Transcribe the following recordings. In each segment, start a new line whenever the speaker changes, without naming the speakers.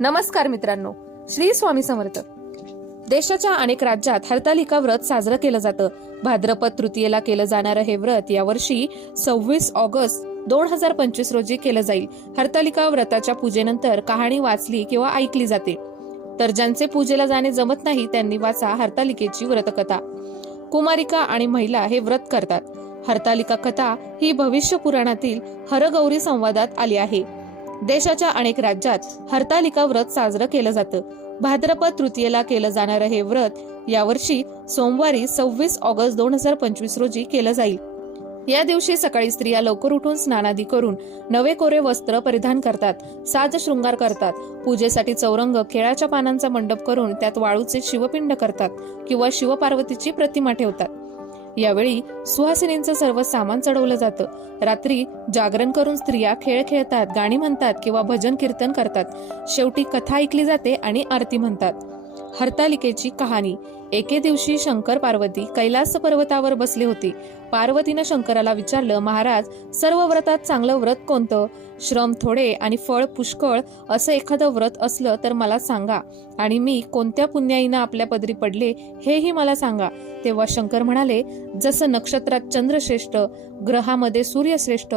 नमस्कार मित्रांनो. श्री स्वामी समर्थ. देशाच्या अनेक राज्यात हरतालिका व्रत साजरं केलं जातं. भाद्रपद तृतीयेला केलं जाणारं हे व्रत यावर्षी सव्वीस ऑगस्ट दोन हजार पंचवीस रोजी केलं जाईल. हरतालिका व्रताच्या पूजेनंतर कहाणी वाचली किंवा ऐकली जाते. तर ज्यांचे पूजेला जाणे जमत नाही त्यांनी वाचा हरतालिकेची व्रतकथा. कुमारिका आणि महिला हे व्रत करतात. हरतालिका कथा ही भविष्य पुराणातील हरगौरी संवादात आली आहे. देशाच्या अनेक राज्यात हरतालिका व्रत साजरं केलं जातं. भाद्रपद तृतीयेला केलं जाणारं हे व्रत यावर्षी सोमवारी सव्वीस ऑगस्ट दोन हजार पंचवीस रोजी केलं जाईल. या दिवशी सकाळी स्त्रिया लवकर उठून स्नानादी करून नवे कोरे वस्त्र परिधान करतात साज शृंगार करतात पूजेसाठी चौरंग केळाच्या पानांचा मंडप करून त्यात वाळूचे शिवपिंड करतात किंवा शिवपार्वतीची प्रतिमा ठेवतात. यावेळी सुहासिनींचं सर्व सामान चढवलं जातं. रात्री जागरण करून स्त्रिया खेळ खेळतात गाणी म्हणतात किंवा भजन कीर्तन करतात. शेवटी कथा ऐकली जाते आणि आरती म्हणतात. हरतालिकेची कहाणी. एके दिवशी शंकर पार्वती कैलास पर्वतावर बसले होते. पार्वतीनं शंकराला विचारलं महाराज सर्व व्रतात चांगलं व्रत कोणतं? श्रम थोडे आणि फळ पुष्कळ असं एखादं व्रत असलं तर मला सांगा. आणि मी कोणत्या पुण्याईनं आपल्या पदरी पडले हेही मला सांगा. तेव्हा शंकर म्हणाले जसं नक्षत्रात चंद्र श्रेष्ठ ग्रहामध्ये सूर्य श्रेष्ठ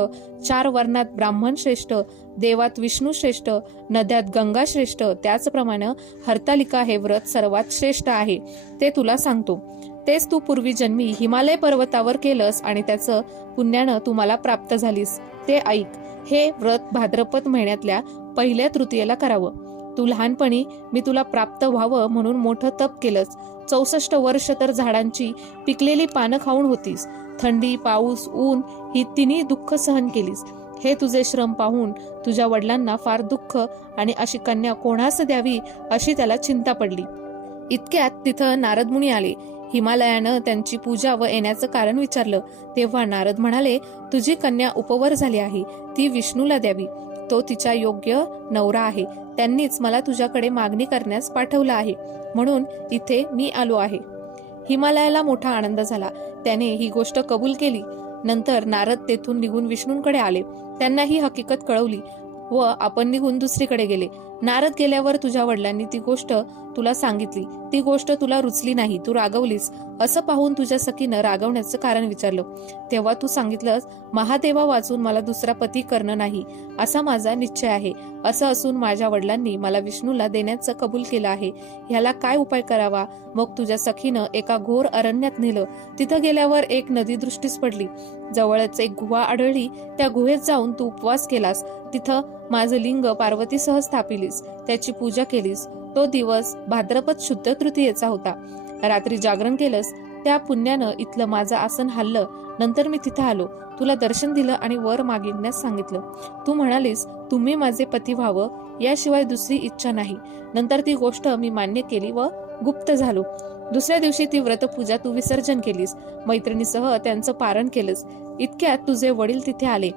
चार वर्णात ब्राह्मण श्रेष्ठ देवात विष्णू श्रेष्ठ नद्यात गंगा श्रेष्ठ त्याचप्रमाणे हरतालिका हे व्रत सर्वात श्रेष्ठ आहे. ते तुला सांगतो. तेच तू पूर्वी जन्मी हिमालय पर्वतावर केलंस आणि त्याचं पुण्यानं तुम्हाला प्राप्त झालीस. ते ऐक. हे व्रत भाद्रपद महिन्यातल्या पहिल्या तृतीयेला करावं. तू लहानपणी मी तुला प्राप्त व्हावं म्हणून मोठं तप केलंस. चौसष्ट वर्ष तर झाडांची पिकलेली पानं खाऊन होतीस. थंडी पाऊस ऊन ही तिन्ही दुःख सहन केलीस. हे तुझे श्रम पाहून तुझ्या वडिलांना फार दुःख आणि अशी कन्या कोणास द्यावी अशी त्याला चिंता पडली. इतक्यात तिथं नारद मुनी आले. हिमालयानं त्यांची पूजा व येण्याचं कारण विचारलं. तेव्हा नारद म्हणाले तुझी कन्या उपवर झाली आहे. ती विष्णूला द्यावी. तो तिच्या योग्य नवरा आहे. त्यांनीच मला तुझ्याकडे मागणी करण्यास पाठवलं आहे. म्हणून इथे मी आलो आहे. हिमालयाला मोठा आनंद झाला. त्याने ही गोष्ट कबूल केली. नंतर नारद तेथून निघून विष्णूंकडे आले. त्यांना ही हकीकत कळवली. व आपण निघून दुसरीकडे गेले. नारद गेल्यावर तुझ्या वडिलांनी ती गोष्ट तुला सांगितली. ती गोष्ट तुला रुचली नाही. तू रागवलीस. असं पाहून तुझ्या सखीनं रागवण्याचं कारण विचारलं. तेव्हा तू सांगितलंस महादेवा वाचून मला दुसरा पती करणं नाही. असा माझा निश्चय आहे. असं असून माझ्या वडिलांनी मला विष्णूला देण्याचं कबूल केलं आहे. ह्याला काय उपाय करावा? मग तुझ्या सखीनं एका घोर अरण्यात नेलं. तिथं गेल्यावर एक नदी दृष्टीस पडली. जवळच एक गुहा आढळली. त्या गुहेत जाऊन तू उपवास केलास. तिथं माझं लिंग पार्वतीसह स्थापिलीस. त्याची पूजा केलीस. तो दिवस भाद्रपद शुद्ध तृतीयेचा होता. रात्री जागरण केलंस त्या पुण्यानं इथलं माझं आसन हल्लं नंतर मी तिथं आलो. तुला दर्शन दिलं आणि वर मागिण्यास सांगितलं. तू म्हणालीस तुम्ही माझे पती व्हावं याशिवाय दुसरी इच्छा नाही. नंतर ती गोष्ट मी मान्य केली व गुप्त झालो. दुसऱ्या दिवशी ती व्रतपूजा तू विसर्जन केलीस. मैत्रिणीसह त्यांचं पारण केलंस. इतक्यात तुझे वडील तिथे आले.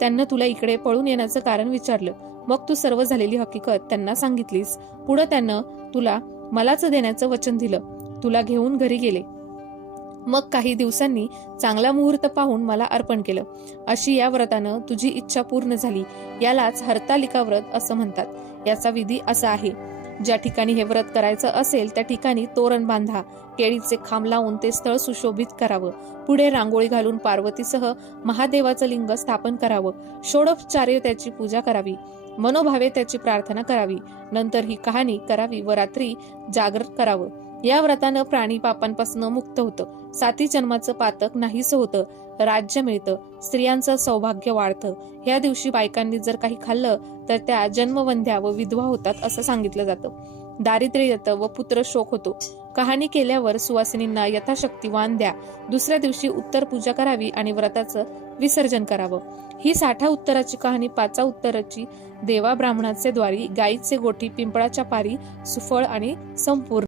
त्यांना तुला इकडे पळून येण्याचं कारण विचारलं. मग तू सर्व झालेली हकीकत त्यांना सांगितलीस. पुढे त्यानं तुला मलाच देण्याचं वचन दिलं. तुला घेऊन घरी गेले. मग काही दिवसांनी चांगला मुहूर्त पाहून मला अर्पण केलं. अशी या व्रतानं तुझी इच्छा पूर्ण झाली. यालाच हरतालिका व्रत असं म्हणतात. याचा विधी असा आहे. ज्या ठिकाणी हे व्रत करायचं असेल त्या ठिकाणी तोरण बांधा. केळीचे खांब लावून ते स्थळ सुशोभित करावं. पुढे रांगोळी घालून पार्वतीसह महादेवाचं लिंग स्थापन करावं. षोडोपचार्य त्याची पूजा करावी. मनोभावे त्याची प्रार्थना करावी. नंतर ही कहाणी करावी व रात्री जागर करावं. या व्रतानं प्राणी पापांपासून मुक्त होतं. साती जन्माचं पातक नाहीस होतं. राज्य मिळतं. स्त्रियांचं सौभाग्य वाढतं. या दिवशी बायकांनी जर काही खाल्लं तर त्या जन्मवंध्या व विधवा होतात असं सांगितलं जातं. दारिद्र्य येतं व पुत्र शोक होतो. कहाणी केल्यावर सुवासिनींना यथाशक्तीवान द्या. दुसऱ्या दिवशी उत्तर पूजा करावी आणि व्रताचं विसर्जन करावं. ही साठा उत्तराची कहाणी पाचा उत्तराची देवा ब्राह्मणाचे द्वारी गाईचे गोठी पिंपळाच्या पारी सुफळ आणि संपूर्ण